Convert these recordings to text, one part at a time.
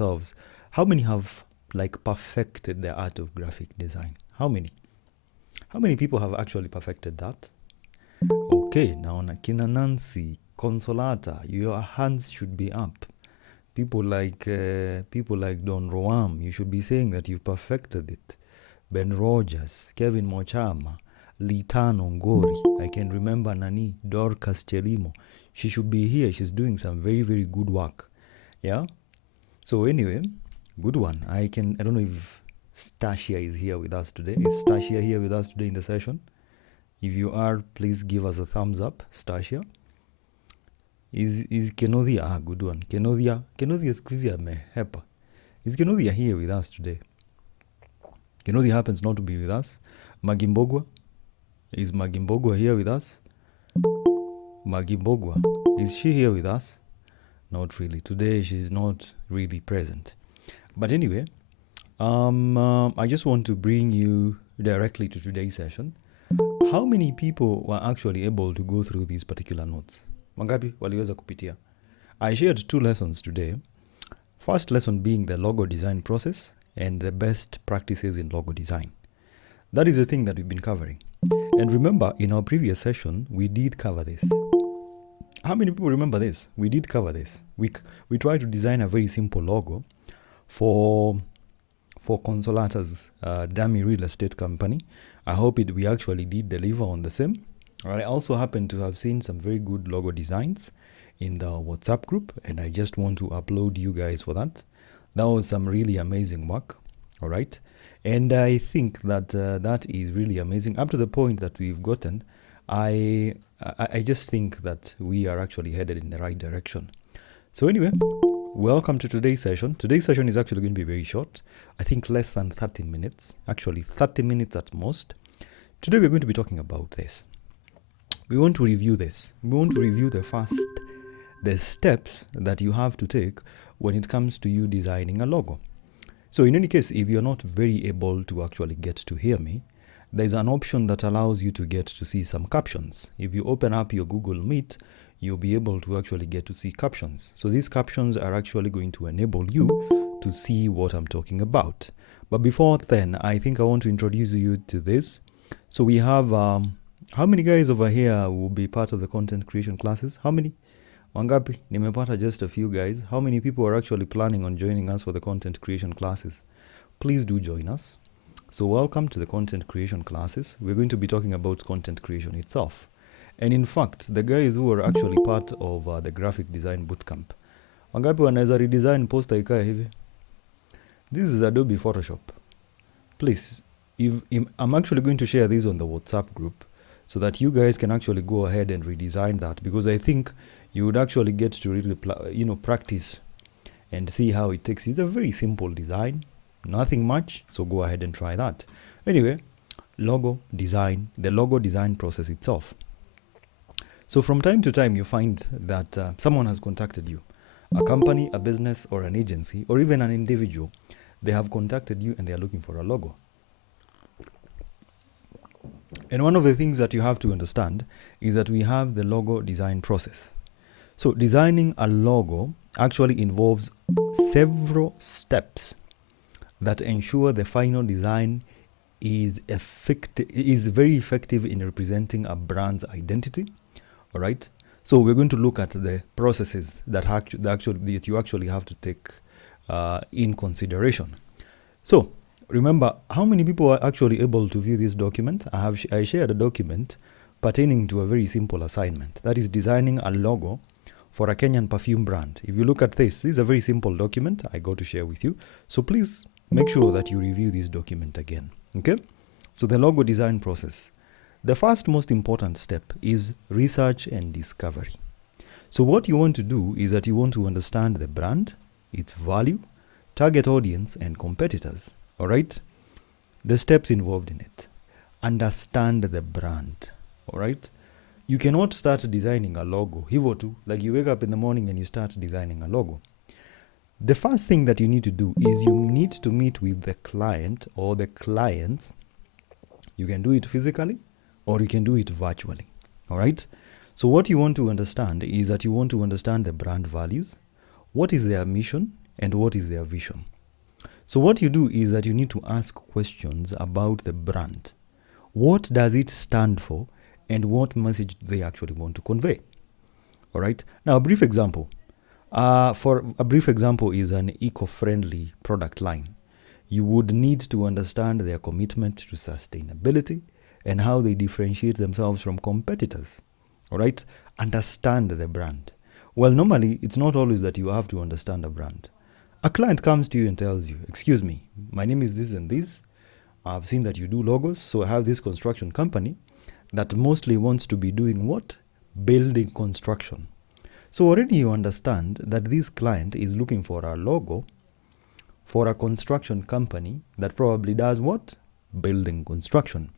yourselves, how many have like perfected the art of graphic design? How many? How many people have actually perfected that? Okay, now Kina Nancy, Consolata, your hands should be up. People like Don Roam, you should be saying that you perfected it. Ben Rogers, Kevin Mochama, Litano Ngori, I can remember Nani, Dorcas Chelimo. She should be here. She's doing some very, very good work. Yeah? So anyway, good one. I don't know if Stasia is here with us today. Is Stasia here with us today in the session? If you are, please give us a thumbs up, Stasia. Is Kenodia? Good one. Kenodia Squizia Mehepa. Is Kenodia here with us today? Kenodia happens not to be with us. Magimbogwa. Is Magimbogwa here with us? Magimbogwa. Is she here with us? Not really. Today she's not really present. But anyway, I just want to bring you directly to today's session. How many people were actually able to go through these particular notes? Mangapi waliweza kupitia? I shared 2 lessons today. First lesson being the logo design process and the best practices in logo design. That is the thing that we've been covering. And remember, in our previous session, we did cover this. How many people remember this? We did cover this. We tried to design a very simple logo for Consolata's dummy real estate company. I hope we actually did deliver on the same. I also happen to have seen some very good logo designs in the WhatsApp group, and I just want to upload you guys for that. That was some really amazing work. All right. And I think that that is really amazing. Up to the point that we've gotten, I just think that we are actually headed in the right direction. So anyway, welcome to today's session. Today's session is actually going to be very short. I think less than 30 minutes. Actually, 30 minutes at most. Today we're going to be talking about this. We want to review this. We want to review the steps that you have to take when it comes to you designing a logo. So in any case, if you're not very able to actually get to hear me, there's an option that allows you to get to see some captions. If you open up your Google Meet, you'll be able to actually get to see captions. So these captions are actually going to enable you to see what I'm talking about. But before then, I think I want to introduce you to this. So we have, how many guys over here will be part of the content creation classes? How many? Wangapi? Nimepata just a few guys. How many people are actually planning on joining us for the content creation classes? Please do join us. So welcome to the content creation classes. We're going to be talking about content creation itself. And in fact, the guys who are actually part of the graphic design bootcamp, wangapi wanaweza redesign poster ikae hivi? This is Adobe Photoshop. Please, I'm actually going to share this on the WhatsApp group so that you guys can actually go ahead and redesign that, because I think you would actually get to really practice and see how it takes you. It's a very simple design, nothing much, so go ahead and try that. Anyway, logo design, the logo design process itself. So from time to time, you find that someone has contacted you, a company, a business, or an agency, or even an individual. They have contacted you and they are looking for a logo. And one of the things that you have to understand is that we have the logo design process. So designing a logo actually involves several steps that ensure the final design is very effective in representing a brand's identity. All right. So we're going to look at the processes that you actually have to take in consideration. So remember, how many people are actually able to view this document? I shared a document pertaining to a very simple assignment. That is designing a logo for a Kenyan perfume brand. If you look at this is a very simple document I got to share with you. So please make sure that you review this document again. Okay? So the logo design process. The first most important step is research and discovery. So what you want to do is that you want to understand the brand, its value, target audience, and competitors. All right? The steps involved in it. Understand the brand. All right? You cannot start designing a logo. Hivo tu, like you wake up in the morning and you start designing a logo. The first thing that you need to do is you need to meet with the client or the clients. You can do it physically or you can do it virtually. All right? So what you want to understand is that you want to understand the brand values. What is their mission and what is their vision. So what you do is that you need to ask questions about the brand. What does it stand for, and what message do they actually want to convey? All right. Now, a brief example. Is an eco-friendly product line. You would need to understand their commitment to sustainability and how they differentiate themselves from competitors. All right. Understand the brand. Well, normally, it's not always that you have to understand a brand. A client comes to you and tells you, excuse me, my name is this and this. I've seen that you do logos, so I have this construction company that mostly wants to be doing what? Building construction. So already you understand that this client is looking for a logo for a construction company that probably does what? Building construction.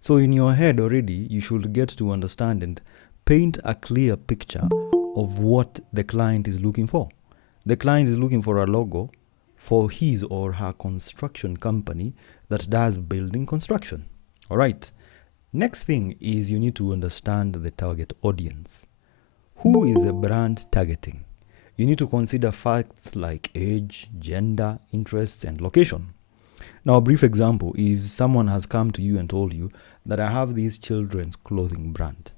So in your head already, you should get to understand and paint a clear picture of what the client is looking for. The client is looking for a logo for his or her construction company that does building construction. All right. Next thing is you need to understand the target audience. Who is the brand targeting? You need to consider facts like age, gender, interests, and location. Now, a brief example is someone has come to you and told you that I have this children's clothing brand.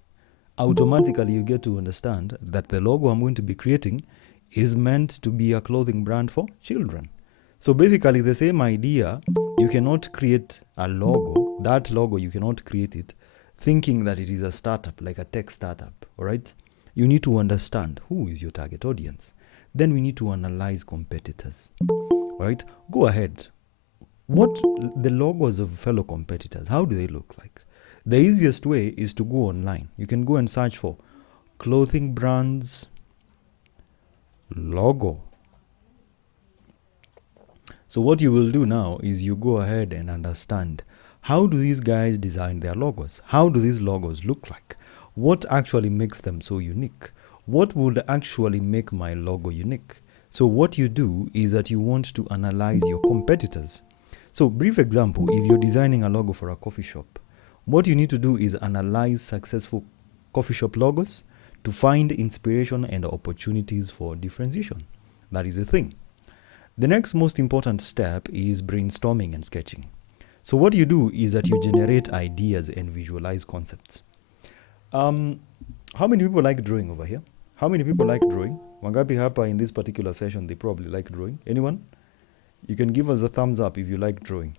Automatically, you get to understand that the logo I'm going to be creating is meant to be a clothing brand for children. So basically, the same idea, you cannot create a logo. That logo, you cannot create it thinking that it is a startup, like a tech startup, all right? You need to understand who is your target audience. Then we need to analyze competitors, all right? Go ahead. What the logos of fellow competitors, how do they look like? The easiest way is to go online. You can go and search for clothing brands logo. So what you will do now is you go ahead and understand, how do these guys design their logos? How do these logos look like? What actually makes them so unique? What would actually make my logo unique? So what you do is that you want to analyze your competitors. So brief example, if you're designing a logo for a coffee shop, what you need to do is analyze successful coffee shop logos to find inspiration and opportunities for differentiation. That is the thing. The next most important step is brainstorming and sketching. So what you do is that you generate ideas and visualize concepts. How many people like drawing over here? How many people like drawing? Wangapi hapa in this particular session, they probably like drawing. Anyone? You can give us a thumbs up if you like drawing.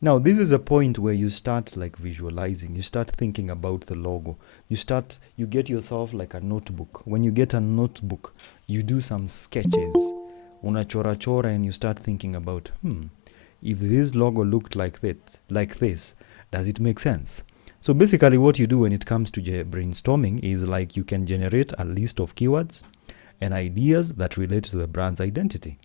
Now, this is a point where you start like visualizing. You start thinking about the logo. You get yourself like a notebook. When you get a notebook, you do some sketches. Unachora chora and you start thinking about, if this logo looked like this, does it make sense? So basically what you do when it comes to brainstorming is like you can generate a list of keywords and ideas that relate to the brand's identity.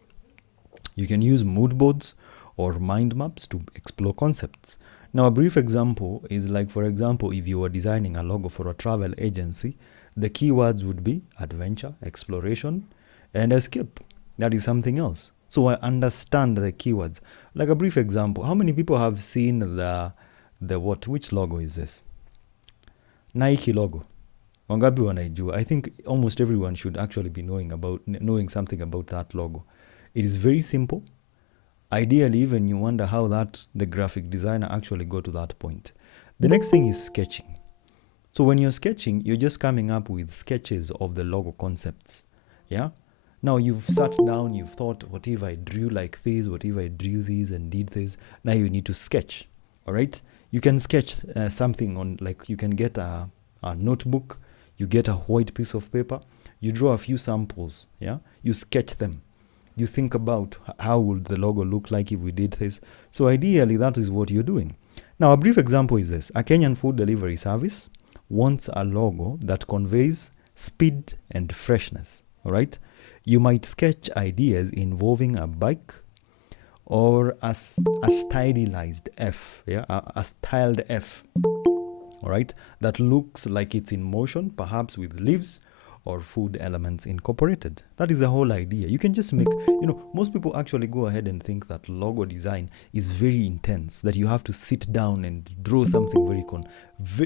You can use mood boards or mind maps to explore concepts. Now, a brief example is like, for example, if you were designing a logo for a travel agency, the keywords would be adventure, exploration, and escape. That is something else. So I understand the keywords. Like a brief example, how many people have seen which logo is this? Nike logo. Wangapi wanaijua? I think almost everyone should actually be knowing something about that logo. It is very simple. Ideally, even you wonder how the graphic designer actually got to that point. The next thing is sketching. So when you're sketching, you're just coming up with sketches of the logo concepts. Yeah? Now you've sat down, you've thought, what if I drew like this? What if I drew this and did this? Now you need to sketch. All right? You can sketch something on, like you can get a notebook, you get a white piece of paper, you draw a few samples. Yeah? You sketch them. You think about how would the logo look like if we did this. So ideally, that is what you're doing. Now, a brief example is this. A Kenyan food delivery service wants a logo that conveys speed and freshness. All right? You might sketch ideas involving a bike or a stylized F. Yeah? A styled F. All right? That looks like it's in motion, perhaps with leaves or food elements incorporated. That is the whole idea. You can just make, most people actually go ahead and think that logo design is very intense, that you have to sit down and draw something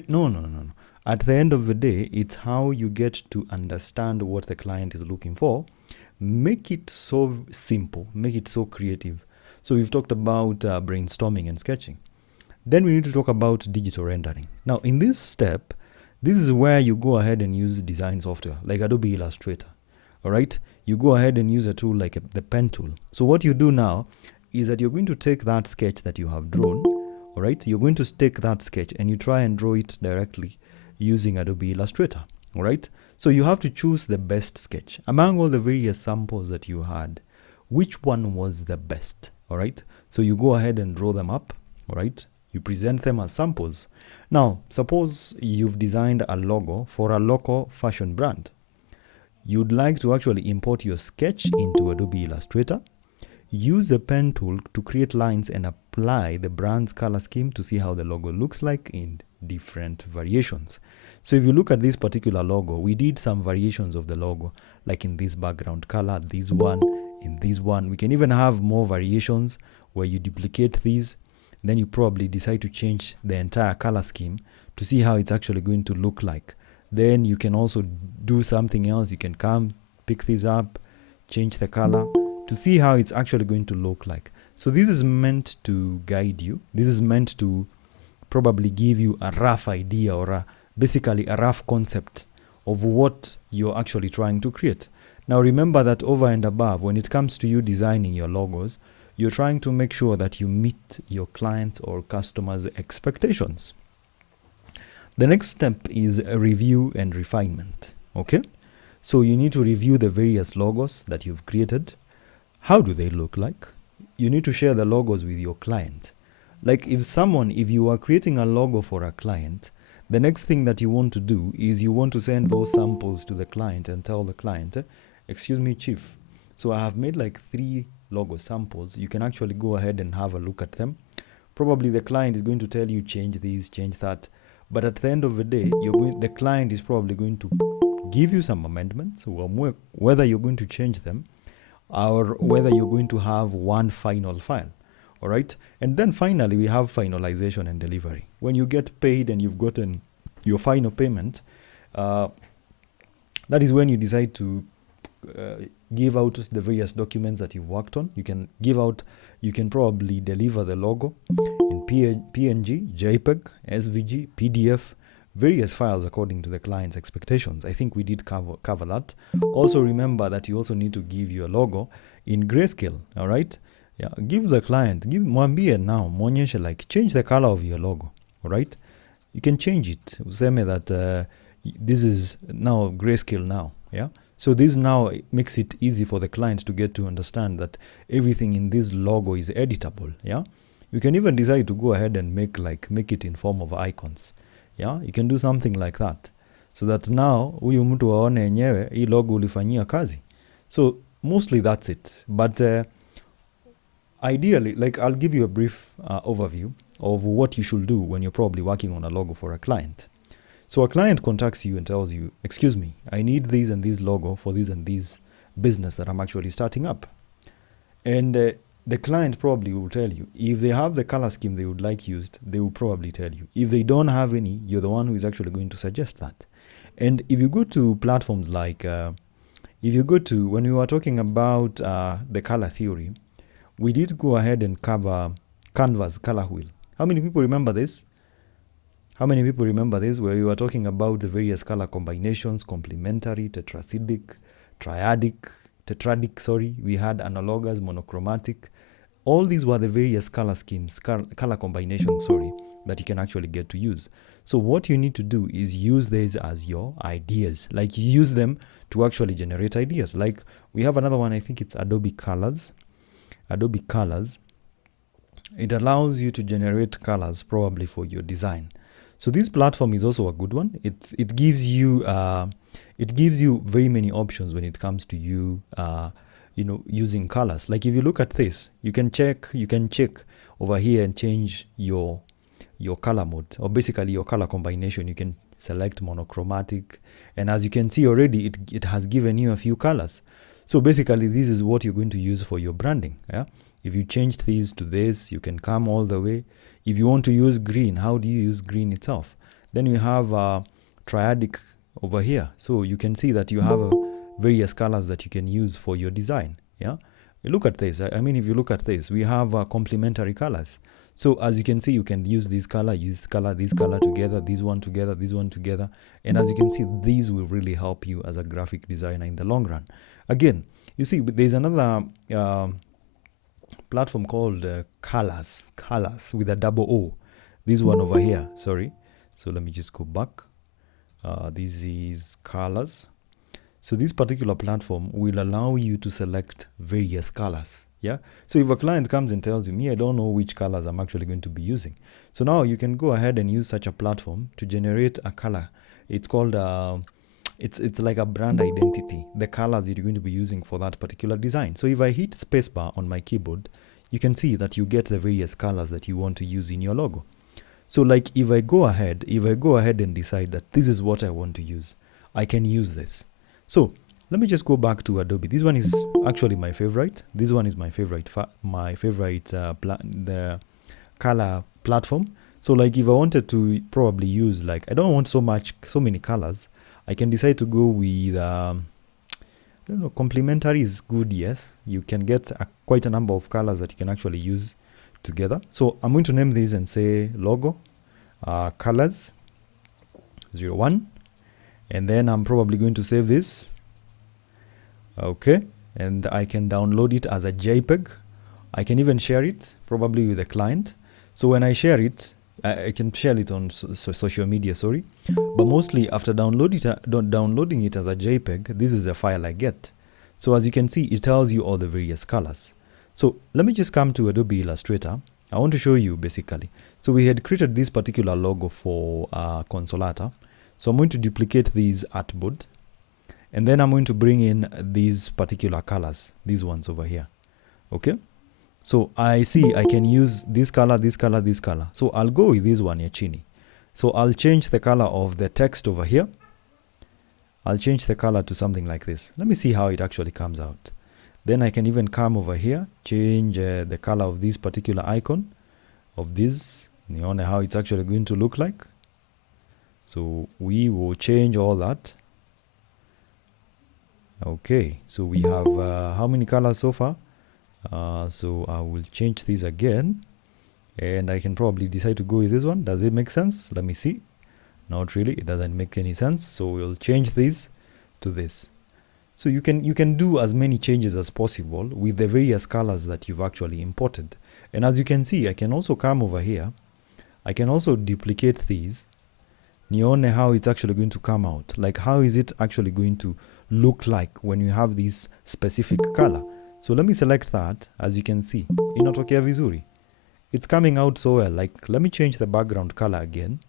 No. At the end of the day, it's how you get to understand what the client is looking for, make it so simple, make it so creative. So we've talked about brainstorming and sketching. Then we need to talk about digital rendering. Now, in this step, this is where you go ahead and use design software like Adobe Illustrator. All right, you go ahead and use a tool like the pen tool. So what you do now is that you're going to take that sketch that you have drawn. All right, you're going to take that sketch and you try and draw it directly using Adobe Illustrator. All right, so you have to choose the best sketch among all the various samples that you had. Which one was the best? All right, so you go ahead and draw them up. All right, you present them as samples. Now, suppose you've designed a logo for a local fashion brand. You'd like to actually import your sketch into Adobe Illustrator. Use the pen tool to create lines and apply the brand's color scheme to see how the logo looks like in different variations. So if you look at this particular logo, we did some variations of the logo, like in this background color, this one, in this one. We can even have more variations where you duplicate these. Then you probably decide to change the entire color scheme to see how it's actually going to look like. Then you can also do something else. You can come, pick this up, change the color to see how it's actually going to look like. So this is meant to guide you. This is meant to probably give you a rough idea or basically a rough concept of what you're actually trying to create. Now remember that over and above, when it comes to you designing your logos, you're trying to make sure that you meet your clients' or customers' expectations. The next step is a review and refinement. Okay? So you need to review the various logos that you've created. How do they look like? You need to share the logos with your client. Like if you are creating a logo for a client, the next thing that you want to do is you want to send those samples to the client and tell the client, excuse me, chief, so I have made like 3 logo samples. You can actually go ahead and have a look at them. Probably the client is going to tell you change this, change that. But at the end of the day, the client is probably going to give you some amendments, whether you're going to change them or whether you're going to have one final file. All right. And then finally, we have finalization and delivery. When you get paid and you've gotten your final payment, that is when you decide to give out the various documents that you've worked on. You can probably deliver the logo in PNG, JPEG, SVG, PDF, various files according to the client's expectations. I think we did cover that. Also remember that you also need to give your logo in grayscale. All right. Yeah, give the client, mwambie now, mwonyeshe like change the color of your logo. All right. You can change it. Useme that this is now grayscale now. Yeah. So this now makes it easy for the client to get to understand that everything in this logo is editable. Yeah. You can even decide to go ahead and make it in form of icons. Yeah. You can do something like that. So that now huyu mtu aone yenyewe hii logo ulifanyia kazi. So mostly that's it. But ideally, like I'll give you a brief overview of what you should do when you're probably working on a logo for a client. So a client contacts you and tells you, excuse me, I need this and this logo for this and this business that I'm actually starting up. And the client probably will tell you. If they have the color scheme they would like used, they will probably tell you. If they don't have any, you're the one who is actually going to suggest that. And if you go to platforms like, when we were talking about the color theory, we did go ahead and cover Canva's color wheel. How many people remember this? Where we were talking about the various color combinations, complementary, tetrasidic, tetradic, we had analogous, monochromatic. All these were the various color schemes, color combinations, that you can actually get to use. So what you need to do is use these as your ideas. Like you use them to actually generate ideas. Like we have another one, I think it's Adobe Colors. It allows you to generate colors probably for your design. So this platform is also a good one. It gives you very many options when it comes to you using colors. Like if you look at this, you can check over here and change your color mode, or basically your color combination. You can select monochromatic, and as you can see already, it has given you a few colors. So basically this is what you're going to use for your branding. Yeah. If you changed these to this, you can come all the way. If you want to use green, how do you use green itself? Then you have triadic over here. So you can see that you have various colors that you can use for your design. Yeah, look at this. I mean, if you look at this, we have complementary colors. So as you can see, you can use this color together, this one together. And as you can see, these will really help you as a graphic designer in the long run. Again, you see, there's another platform called Colors with a double O. This one over here, sorry. So let me just go back. This is Colors. So this particular platform will allow you to select various colors. Yeah. So if a client comes and tells you, me, I don't know which colors I'm actually going to be using. So now you can go ahead and use such a platform to generate a color. It's called, it's like a brand identity, the colors that you're going to be using for that particular design. So if I hit spacebar on my keyboard, you can see that you get the various colors that you want to use in your logo. So like if I go ahead and decide that this is what I want to use, I can use this. So let me just go back to Adobe. This one is actually my favorite. This one is my favorite, the color platform. So like if I wanted to probably use, like, I don't want so many colors, I can decide to go with, I don't know, complementary is good. Yes, you can get quite a number of colors that you can actually use together. So I'm going to name this and say logo, colors 01. And then I'm probably going to save this. Okay. And I can download it as a JPEG. I can even share it probably with a client. So when I share it, I can share it on social media, sorry. But mostly after downloading it as a JPEG, this is the file I get. So as you can see, it tells you all the various colors. So let me just come to Adobe Illustrator. I want to show you basically. So we had created this particular logo for Consolata. So I'm going to duplicate these artboard, and then I'm going to bring in these particular colors, these ones over here. Okay. So I see I can use this color, this color, this color. So I'll go with this one here, Chini. So I'll change the color of the text over here. I'll change the color to something like this. Let me see how it actually comes out. Then I can even come over here, change the color of this particular icon of this. You know how it's actually going to look like. So we will change all that. Okay, so we have how many colors so far? So I will change this again, and I can probably decide to go with this one. Does it make sense? Let me see. Not really, it doesn't make any sense. So we'll change this to this. So you can do as many changes as possible with the various colors that you've actually imported. And as you can see, I can also come over here. I can also duplicate these. Nione how it's actually going to come out. Like how is it actually going to look like when you have this specific color. So let me select that. As you can see, inatokea vizuri. It's coming out so well. Like, let me change the background color again.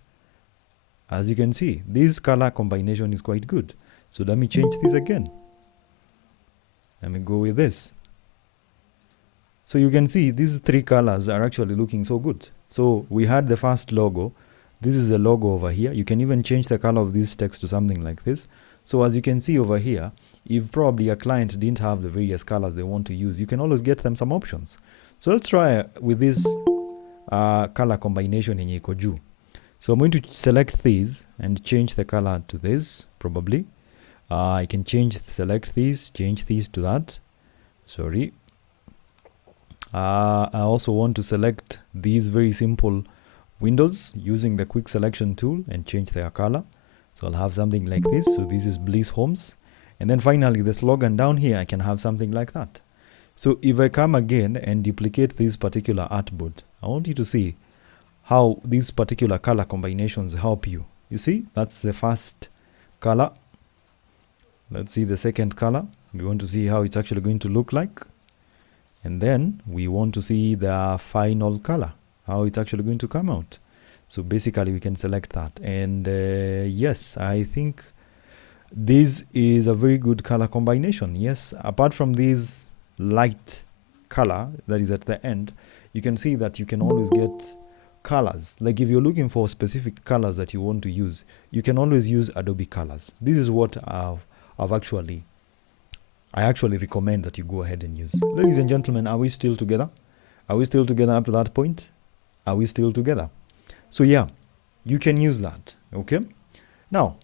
As you can see, this color combination is quite good. So let me change this again. Let me go with this. So you can see these three colors are actually looking so good. So we had the first logo. This is the logo over here. You can even change the color of this text to something like this. So as you can see over here, if probably a client didn't have the various colors they want to use, you can always get them some options. So let's try with this color combination in iko juu. So I'm going to select these and change the color to this probably. I can select these, change these to that. Sorry. I also want to select these very simple windows using the quick selection tool and change their color. So I'll have something like this. So this is Bliss Homes. And then finally the slogan down here, I can have something like that. So if I come again and duplicate this particular artboard, I want you to see how these particular color combinations help you. You see, that's the first color. Let's see the second color. We want to see how it's actually going to look like. And then we want to see the final color, how it's actually going to come out. So basically we can select that. And yes, I think this is a very good color combination. Yes, apart from this light color that is at the end, you can see that you can always get colors. Like if you're looking for specific colors that you want to use, you can always use Adobe Colors. This is what I actually recommend that you go ahead and use. Ladies and gentlemen, are we still together? Are we still together up to that point? Are we still together? So yeah, you can use that. Okay. Now,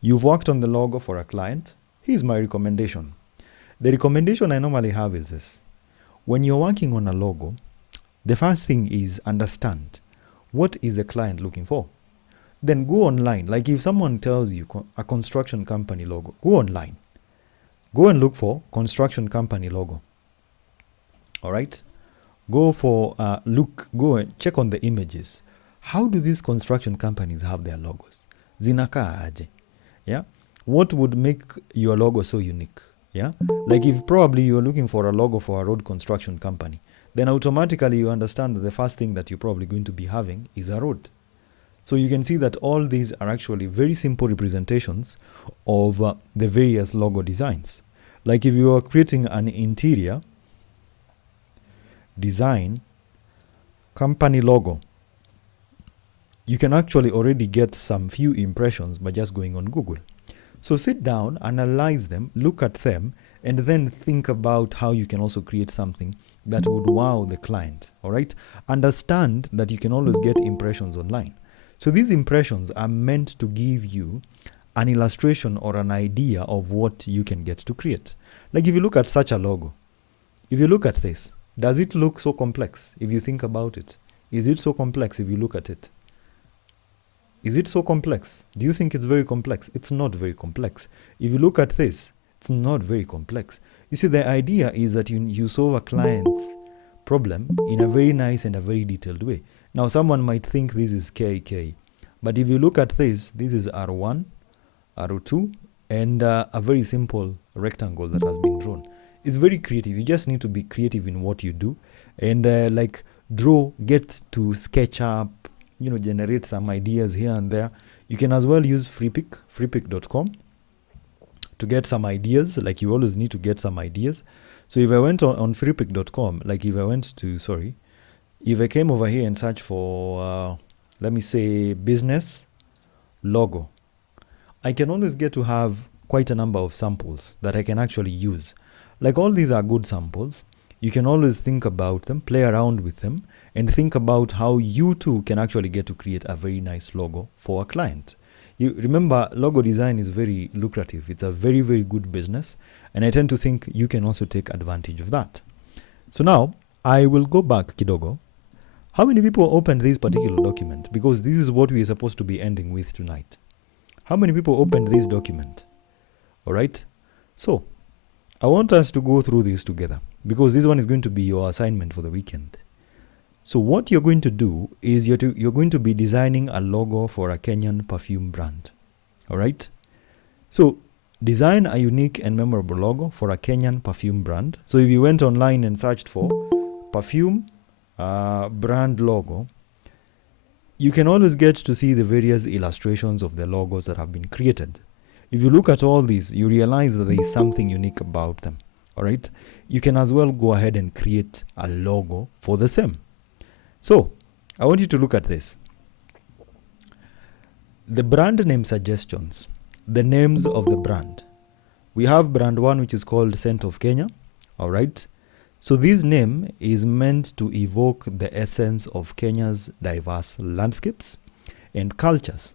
you've worked on the logo for a client. Here's my recommendation. The recommendation I normally have is this. When you're working on a logo, the first thing is understand what is the client looking for. Then go online. Like if someone tells you a construction company logo, go online. Go and look for construction company logo. All right? Go and check on the images. How do these construction companies have their logos? Zinakaa aje? Yeah? What would make your logo so unique? Yeah? Like if probably you're looking for a logo for a road construction company, then automatically you understand that the first thing that you're probably going to be having is a road. So you can see that all these are actually very simple representations of the various logo designs. Like if you are creating an interior design company logo, you can actually already get some few impressions by just going on Google. So sit down, analyze them, look at them, and then think about how you can also create something that would wow the client. All right? Understand that you can always get impressions online. So these impressions are meant to give you an illustration or an idea of what you can get to create. Like if you look at such a logo, if you look at this, does it look so complex if you think about it? Is it so complex if you look at it? Is it so complex? Do you think it's very complex? It's not very complex. If you look at this, it's not very complex. You see, the idea is that you solve a client's problem in a very nice and a very detailed way. Now, someone might think this is KK, but if you look at this is R1, R2, and a very simple rectangle that has been drawn. It's very creative. You just need to be creative in what you do, and like draw, get to sketch up, generate some ideas here and there. You can as well use freepik.com to get some ideas. Like you always need to get some ideas. So if I went on freepik.com, like if I came over here and search for, let me say, business logo, I can always get to have quite a number of samples that I can actually use. Like all these are good samples. You can always think about them, play around with them, and think about how you too can actually get to create a very nice logo for a client. You remember, logo design is very lucrative. It's a very, very good business. And I tend to think you can also take advantage of that. So now I will go back kidogo. How many people opened this particular document? Because this is what we are supposed to be ending with tonight. How many people opened this document? All right. So I want us to go through this together because this one is going to be your assignment for the weekend. So what you're going to do is you're going to be designing a logo for a Kenyan perfume brand. All right. So design a unique and memorable logo for a Kenyan perfume brand. So if you went online and searched for perfume brand logo, you can always get to see the various illustrations of the logos that have been created. If you look at all these, you realize that there is something unique about them. All right. You can as well go ahead and create a logo for the same. So I want you to look at this. The brand name suggestions, the names of the brand. We have brand one, which is called Scent of Kenya. All right. So this name is meant to evoke the essence of Kenya's diverse landscapes and cultures,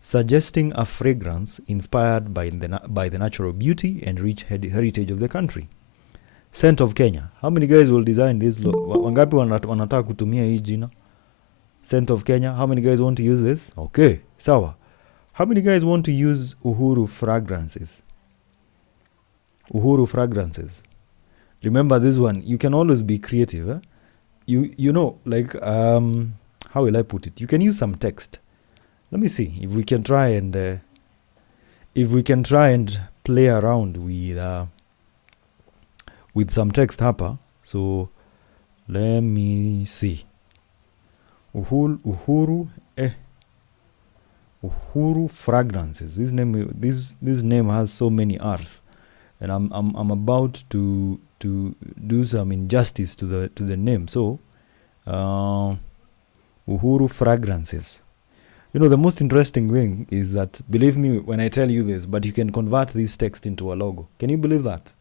suggesting a fragrance inspired by the natural beauty and rich heritage of the country. Scent of Kenya. How many guys will design this? Wangapi wanataka kutumia hii jina? Scent of Kenya. How many guys want to use this? Okay, sawa. How many guys want to use Uhuru fragrances? Uhuru fragrances. Remember this one. You can always be creative. Eh? How will I put it? You can use some text. Let me see if we can try and play around with some text hapa. So let me see. Uhuru fragrances. This name has so many R's, and I'm about to do some injustice to the name. So Uhuru fragrances. The most interesting thing is that, believe me when I tell you this, but you can convert this text into a logo. Can you believe that?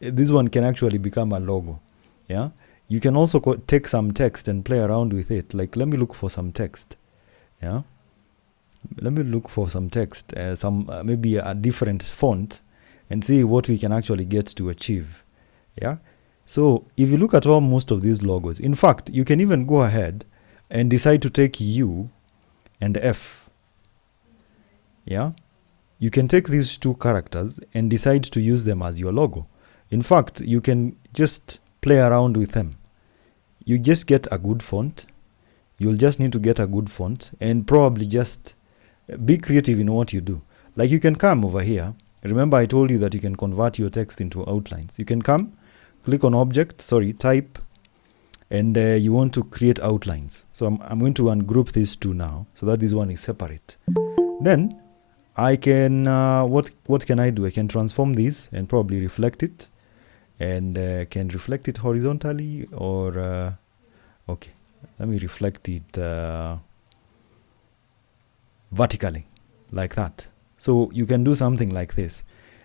This one can actually become a logo. Yeah. You can also take some text and play around with it. Like, let me look for some text. Yeah. Let me look for some text, maybe a different font, and see what we can actually get to achieve. Yeah. So if you look at most of these logos, in fact, you can even go ahead and decide to take U and F. Yeah. You can take these two characters and decide to use them as your logo. In fact, you can just play around with them. You just get a good font. You'll just need to get a good font and probably just be creative in what you do. Like you can come over here. Remember I told you that you can convert your text into outlines. You can come, click on type, and you want to create outlines. So I'm going to ungroup these two now so that this one is separate. Then I can, what can I do? I can transform this and probably reflect it, and can reflect it horizontally or, okay, let me reflect it vertically like that. So you can do something like this,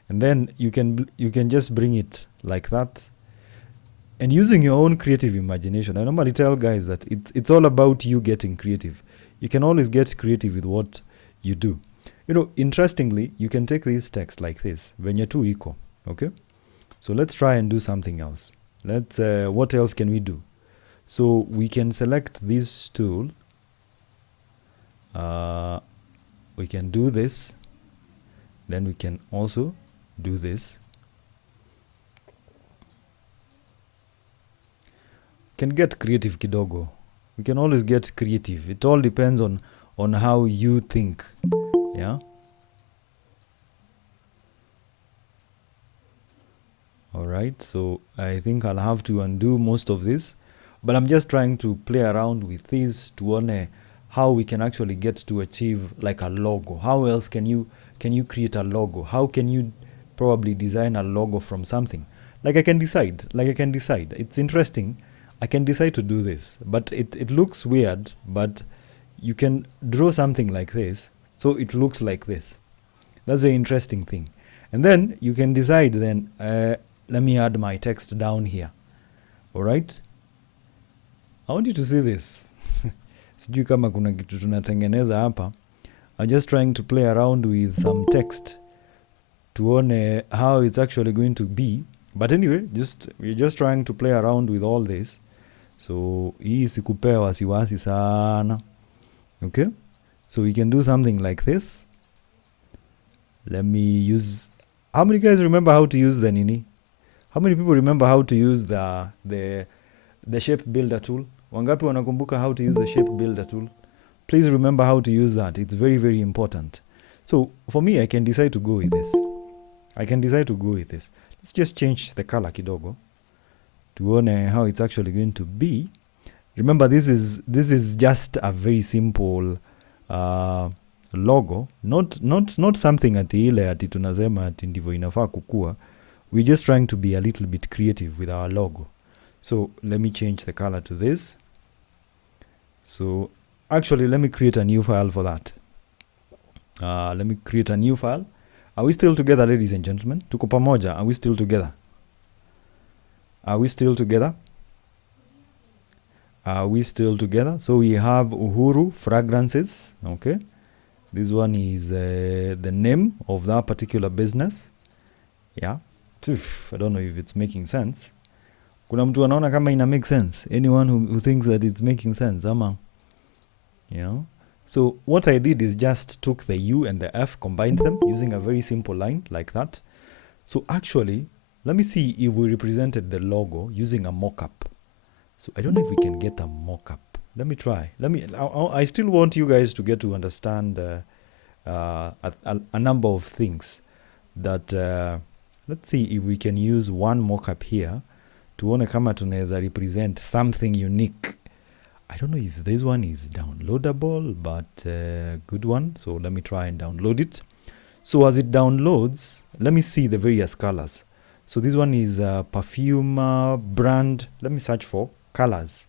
and then you can just bring it like that, and using your own creative imagination. I normally tell guys that it's all about you getting creative. You can always get creative with what you do. You know, interestingly, you can take this text like this, when you're too equal, okay? So let's try and do something else. Let's, what else can we do? So we can select this tool. We can do this. Then we can also do this. Can get creative kidogo. We can always get creative. It all depends on how you think. Yeah. All right. So I think I'll have to undo most of this, but I'm just trying to play around with this to learn how we can actually get to achieve like a logo. How else can you create a logo? How can you probably design a logo from something? Like I can decide. It's interesting. I can decide to do this, but it looks weird, but you can draw something like this, so it looks like this. That's the interesting thing. And then you can decide then, let me add my text down here. All right? I want you to see this. Sijui kama kuna kitu tunatengeneza hapa. I'm just trying to play around with some text to learn how it's actually going to be. But anyway, we're just trying to play around with all this. So hii sikupea wasiwasi sana. Okay? So we can do something like this. Let me use... How many guys remember how to use the nini? How many people remember how to use the shape builder tool? Wangapi wanakumbuka how to use the shape builder tool? Please remember how to use that. It's very, very important. So for me, I can decide to go with this. Let's just change the color kidogo to learn how it's actually going to be. Remember, this is just a very simple logo, not something ati tunasema ati ndivyo inafaa kukua. We're just trying to be a little bit creative with our logo. So let me change the color to this. So actually, let me create a new file for that. Let me create a new file. Are we still together, ladies and gentlemen? Tuko pamoja. Are we still together? So we have Uhuru Fragrances. Okay. This one is the name of that particular business. Yeah. I don't know if it's making sense. Kuna mtu anaona kama ina make sense? Anyone who thinks that it's making sense? Ama, you know? So what I did is just took the U and the F, combined them using a very simple line like that. So actually, let me see if we represented the logo using a mockup. So I don't know if we can get a mockup. Let me try. I still want you guys to get to understand a number of things that, let's see if we can use one mockup here tuone kama tunaweza represent something unique. I don't know if this one is downloadable, but good one. So let me try and download it. So as it downloads, let me see the various colors. So this one is Perfume brand. Let me search for colors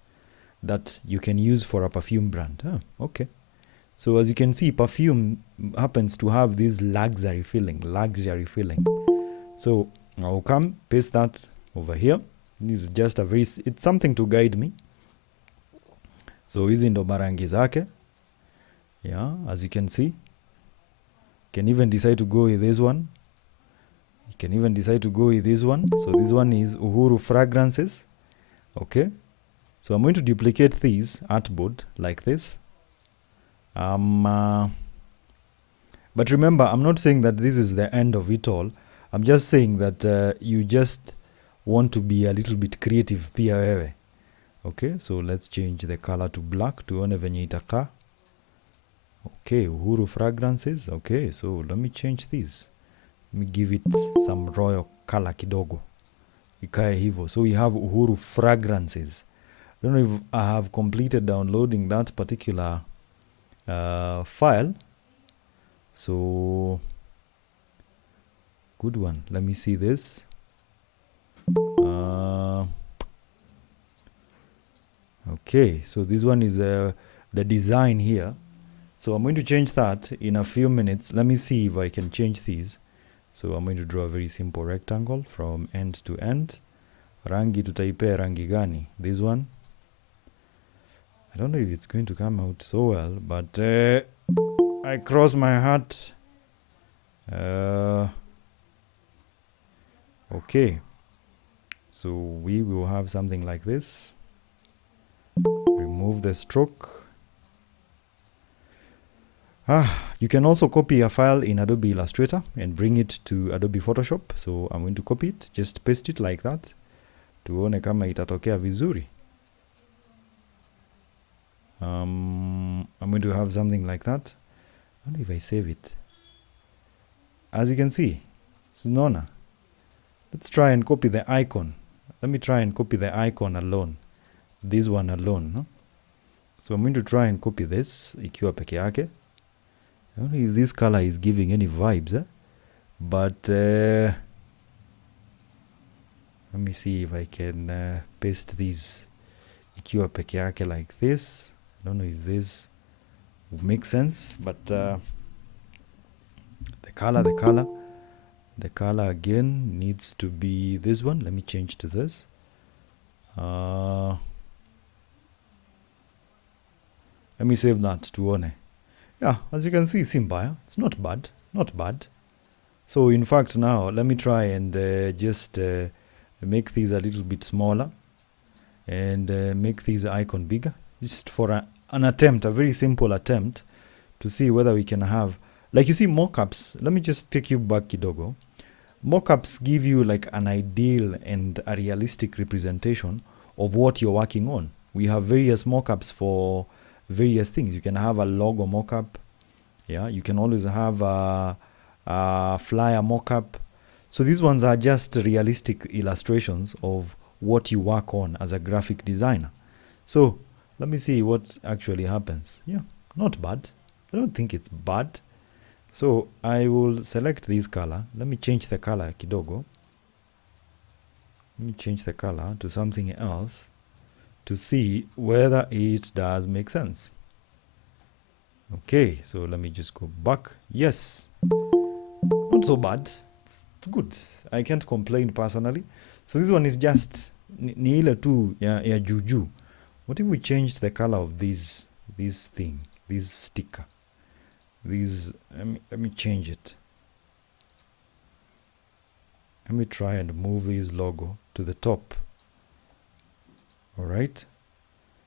that you can use for a perfume brand. Okay. So as you can see, Perfume happens to have this luxury feeling. So I'll come paste that over here. This is just it's something to guide me. So hizi ndo marangi zake. Yeah, as you can see. Can even decide to go with this one. You can even decide to go with this one. So this one is Uhuru Fragrances. Okay. So I'm going to duplicate these artboard like this. But remember, I'm not saying that this is the end of it all. I'm just saying that you just want to be a little bit creative pia wewe. Okay, so let's change the color to black tuone venye itakaa. Okay, Uhuru Fragrances. Okay, so let me change this. Let me give it some royal color kidogo. Ikae hivo. So we have Uhuru Fragrances. I don't know if I have completed downloading that particular file. So, good one. Let me see this. Okay, so this one is the design here. So I'm going to change that in a few minutes. Let me see if I can change these. So I'm going to draw a very simple rectangle from end to end. Rangi tutaipea rangi gani? This one. I don't know if it's going to come out so well, but I cross my heart. Okay. So we will have something like this. Remove the stroke. You can also copy a file in Adobe Illustrator and bring it to Adobe Photoshop. So I'm going to copy it, just paste it like that. Tuone kama itatokea vizuri. I'm going to have something like that. I don't know if I save it. As you can see, Sunona. Let's try and copy the icon. Let me try and copy the icon alone. This one alone. No? So I'm going to try and copy this. Ikiwa peke yake. I don't know if this color is giving any vibes. But let me see if I can paste these ikiwa peke yake like this. I don't know if this would make sense. But the color again needs to be this one. Let me change to this. Let me save that tuone. Yeah, as you can see, Simbaya, it's not bad, not bad. So in fact now, let me try and just make these a little bit smaller and make these icon bigger, just for an attempt, a very simple attempt to see whether we can have, like you see mockups. Let me just take you back kidogo. Mockups give you like an ideal and a realistic representation of what you're working on. We have various mockups for various things. You can have a logo mockup. Yeah, you can always have a flyer mockup. So these ones are just realistic illustrations of what you work on as a graphic designer. So let me see what actually happens. Yeah, not bad. I don't think it's bad. So I will select this color. Let me change the color kidogo. Let me change the color to something else to see whether it does make sense. Okay, so let me just go back. Yes, not so bad. It's good. I can't complain personally. So this one is just ni ile tu ya juju. What if we changed the color of this thing, this sticker? Let me change it. Let me try and move this logo to the top. All right.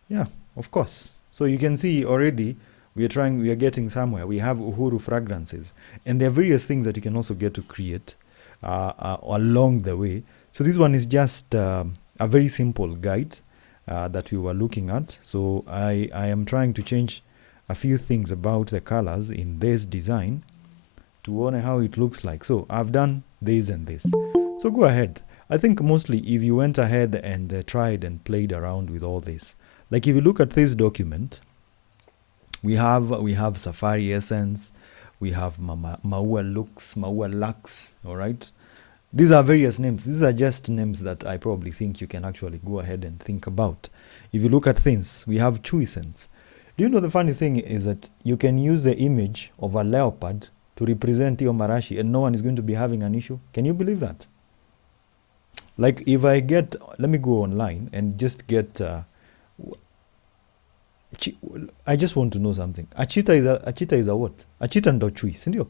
Yeah, of course. So you can see already we are getting somewhere. We have Uhuru Fragrances, and there are various things that you can also get to create along the way. So this one is just a very simple guide that we were looking at. So I am trying to change a few things about the colors in this design to wonder how it looks like. So I've done this and this. So go ahead. I think mostly if you went ahead and tried and played around with all this, like if you look at this document, we have Safari Essence, we have Maua Lux, Maua Lux, all right? These are various names. These are just names that I probably think you can actually go ahead and think about. If you look at things, we have Chuisens. Do you know the funny thing is that you can use the image of a leopard to represent your marashi and no one is going to be having an issue? Can you believe that? Like if I get, let me go online and just get, I just want to know something. A cheetah is a what? A cheetah ndo chui, sindio?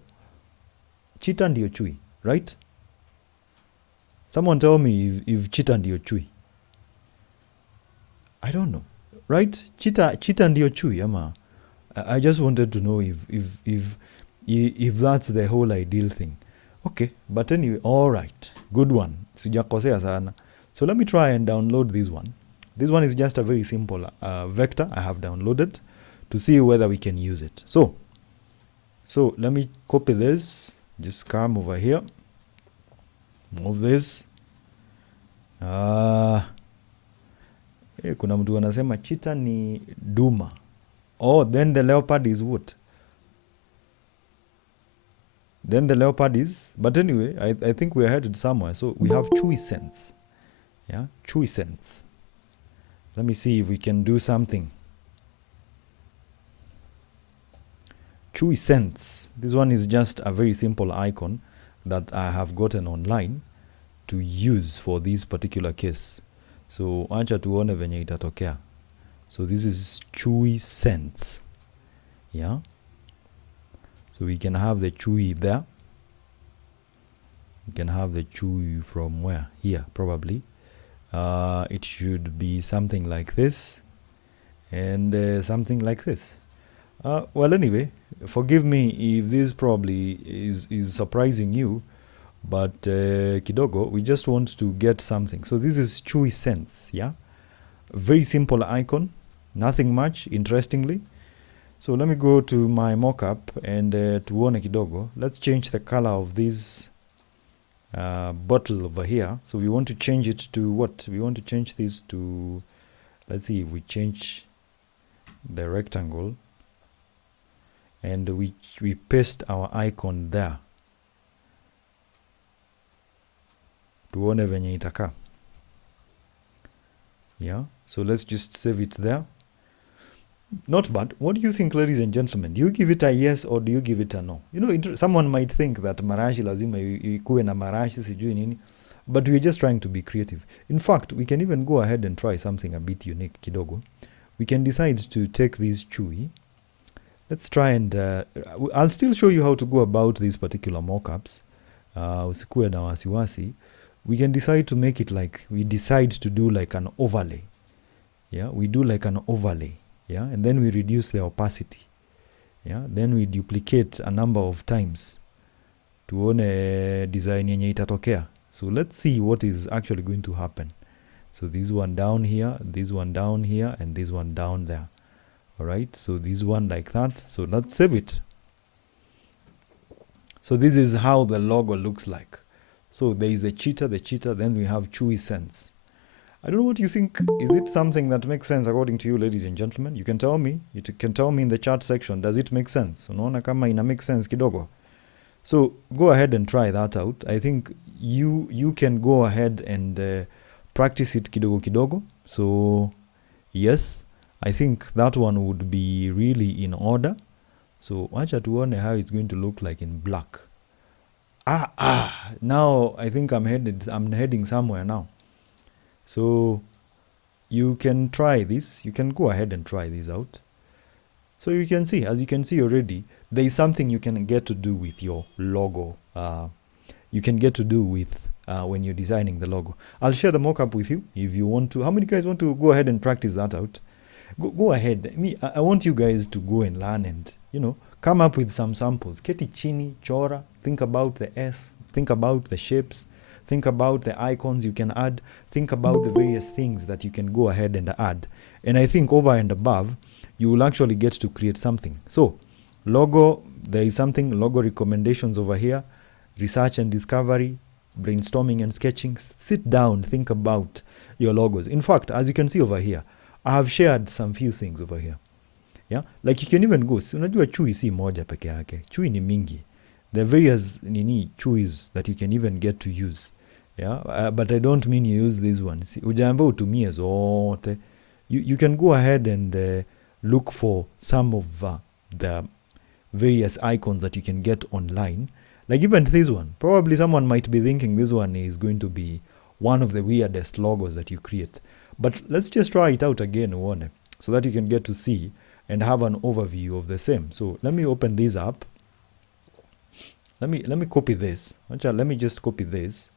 Cheetah ndio chui, right? Someone tell me if cheetah ndio chui. I don't know, right? Cheetah ndio chui ama. I just wanted to know if that's the whole ideal thing. Okay, but anyway, all right, good one. Sijakosea sana. So let me try and download this one. This one is just a very simple vector I have downloaded to see whether we can use it. So let me copy this. Just come over here. Move this. Kuna mtu anasema cheetah ni duma. Oh, then the leopard is what? Then the leopard is, but anyway, I think we're headed somewhere. So we have chewy scents. Yeah, chewy scents. Let me see if we can do something. Chewy scents. This one is just a very simple icon that I have gotten online to use for this particular case. So acha tuone venye itatokea. So this is chewy scents. Yeah. So we can have the chewy there. We can have the chewy from where? Here, probably. It should be something like this. And something like this. Well, anyway, forgive me if this probably is surprising you. But kidogo, we just want to get something. So this is chewy scents, yeah? Very simple icon. Nothing much, interestingly. So let me go to my mockup and tuone kidogo. Let's change the color of this bottle over here. So we want to change it to what? We want to change this to, let's see if we change the rectangle. And we paste our icon there. Tuone venye itaka. Yeah, so let's just save it there. Not bad. What do you think, ladies and gentlemen? Do you give it a yes or do you give it a no? You know, someone might think that marashi lazima ikuwe na marashi sijui nini, but we're just trying to be creative. In fact, we can even go ahead and try something a bit unique kidogo. We can decide to take this chewy. Let's try and I'll still show you how to go about these particular mockups. Usikuwe na wasiwasi. We can decide to make it like, we decide to do like an overlay. Yeah, we do like an overlay. Yeah, and then we reduce the opacity. Yeah, then we duplicate a number of times. Tuone design yenye itatokea. So let's see what is actually going to happen. So this one down here, this one down here, and this one down there. All right, so this one like that. So let's save it. So this is how the logo looks like. So there is the cheetah, then we have chewy scents. I don't know what you think. Is it something that makes sense according to you, ladies and gentlemen? You can tell me. You can tell me in the chat section. Does it make sense? Unaona kama ina make sense kidogo. So go ahead and try that out. I think you can go ahead and practice it kidogo kidogo. So yes, I think that one would be really in order. So acha tuone how it's going to look like in black. Now I think I'm heading somewhere now. So you can try this. You can go ahead and try this out. So you can see, as you can see already, there is something you can get to do with your logo. You can get to do with when you're designing the logo. I'll share the mockup with you if you want to. How many guys want to go ahead and practice that out? Go ahead. I want you guys to go and learn and, come up with some samples. Keti chini, chora, think about the S, think about the shapes, think about the icons you can add, think about the various things that you can go ahead and add. And I think over and above, you will actually get to create something. So, logo, there is something, logo recommendations over here, research and discovery, brainstorming and sketching. Sit down, think about your logos. In fact, as you can see over here, I have shared some few things over here. Yeah, like you can even go, unajua chui si moja peke yake. Chui ni mingi. There are various chuis that you can even get to use. Yeah, but I don't mean you use this one. Ujaamba utumie zote. You can go ahead and look for some of the various icons that you can get online. Like even this one. Probably someone might be thinking this one is going to be one of the weirdest logos that you create. But let's just try it out again, so that you can get to see and have an overview of the same. So let me open this up. Let me copy this. Let me just copy this.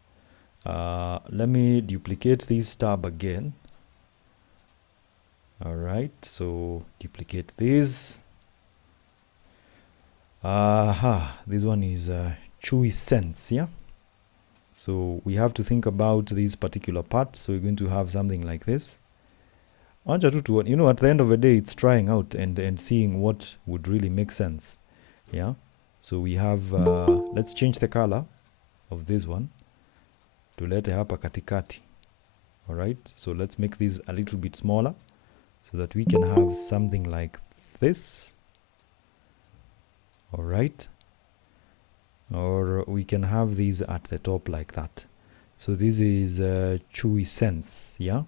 Let me duplicate this tab again. All right, so duplicate this. This one is chewy scents, yeah? So we have to think about this particular part. So we're going to have something like this. At the end of the day, it's trying out and seeing what would really make sense. Yeah. So we have, let's change the color of this one to let hapa katikati. All right. So let's make this a little bit smaller so that we can have something like this. All right. Or we can have these at the top like that. So this is chewy scents. Yeah.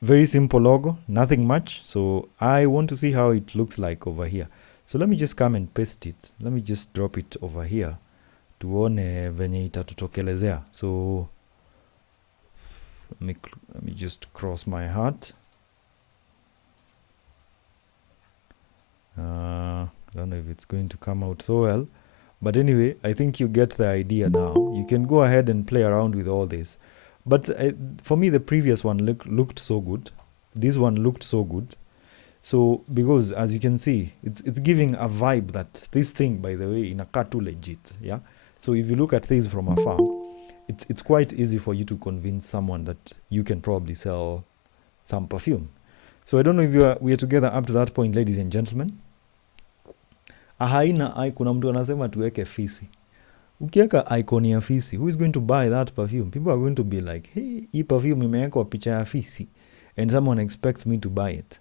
Very simple logo, nothing much. So I want to see how it looks like over here. So let me just come and paste it. Let me just drop it over here. Tuone venye itatutokelezea. So let me just cross my heart. I don't know if it's going to come out so well. But anyway, I think you get the idea now. You can go ahead and play around with all this. But for me, the previous one looked so good. This one looked so good. So, because as you can see, it's giving a vibe that this thing, by the way, inakaa tu legit. Yeah. So if you look at this from afar, it's quite easy for you to convince someone that you can probably sell some perfume. So I don't know if we are together up to that point, ladies and gentlemen. Kuna mtu anasema tuweke fisi. Ukiweka icon ya fisi, who is going to buy that perfume? People are going to be like, hey, hii perfume imewekwa picha ya fisi. And someone expects me to buy it.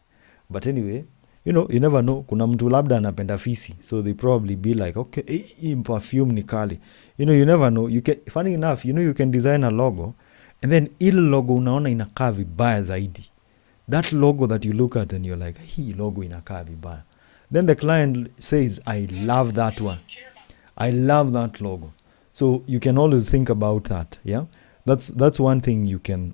But anyway, you never know. Kuna mtu labda anapenda fisi. So they probably be like, okay, hii perfume ni kali. You never know. Funny enough, you can design a logo. And then ile logo unaona inakaa vibaya zaidi. That logo that you look at and you're like, hii logo inakaa vibaya. Then the client says, I love that one. I love that logo. So you can always think about that. Yeah, that's one thing you can.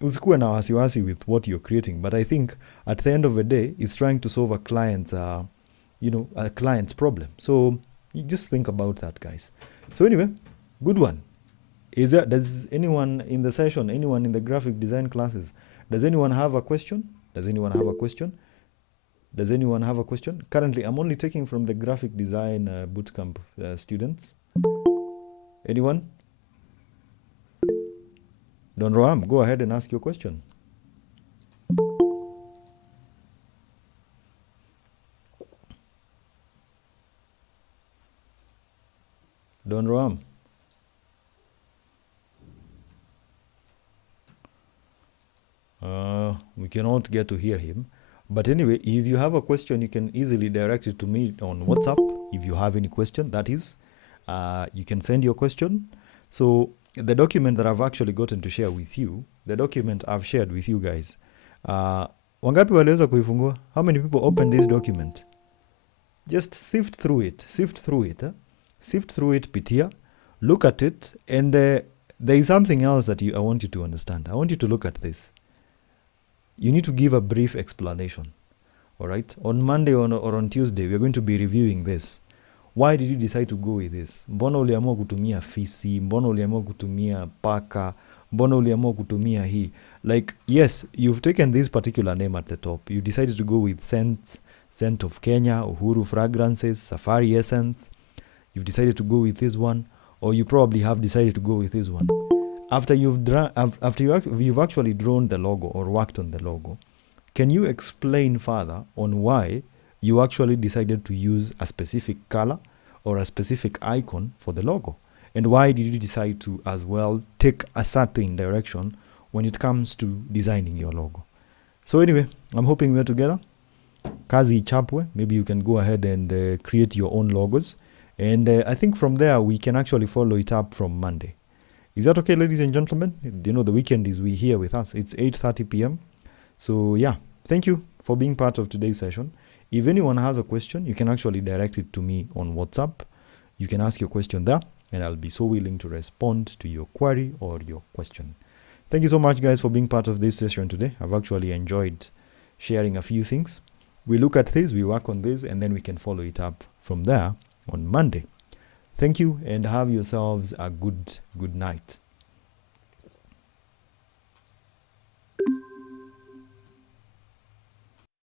Usikuwe na wasiwasi with what you're creating, but I think at the end of the day, it's trying to solve a client's, a client's problem. So you just think about that, guys. So anyway, good one. Does anyone in the session, anyone in the graphic design classes, does anyone have a question? Does anyone have a question? Does anyone have a question? Currently, I'm only taking from the graphic design bootcamp students. Anyone? Don Roam, go ahead and ask your question. Don Roam. We cannot get to hear him. But anyway, if you have a question, you can easily direct it to me on WhatsApp. If you have any question, that is, you can send your question. So the document that I've actually gotten to share with you, the document I've shared with you guys, wangapi waliweza kuifungua? How many people opened this document? Just sift through it, pitia, look at it, and there is something else that I want you to understand. I want you to look at this. You need to give a brief explanation. All right? On Monday or on Tuesday, we're going to be reviewing this. Why did you decide to go with this? Mbona uliamua kutumia fisi? Mbona uliamua kutumia paka? Mbona uliamua kutumia hii? Like, yes, you've taken this particular name at the top. You decided to go with Scent of Kenya, Uhuru Fragrances, Safari Essence. You've decided to go with this one. Or you probably have decided to go with this one. After you've actually drawn the logo or worked on the logo, can you explain further on why you actually decided to use a specific color or a specific icon for the logo? And why did you decide to as well take a certain direction when it comes to designing your logo? So anyway, I'm hoping we're together. Kazi ichapwe. Maybe you can go ahead and create your own logos. And I think from there, we can actually follow it up from Monday. Is that okay, ladies and gentlemen? The weekend is here with us. It's 8:30 p.m. So yeah, thank you for being part of today's session. If anyone has a question, you can actually direct it to me on WhatsApp. You can ask your question there, and I'll be so willing to respond to your query or your question. Thank you so much, guys, for being part of this session today. I've actually enjoyed sharing a few things. We look at this, we work on this, and then we can follow it up from there on Monday. Thank you and have yourselves a good night.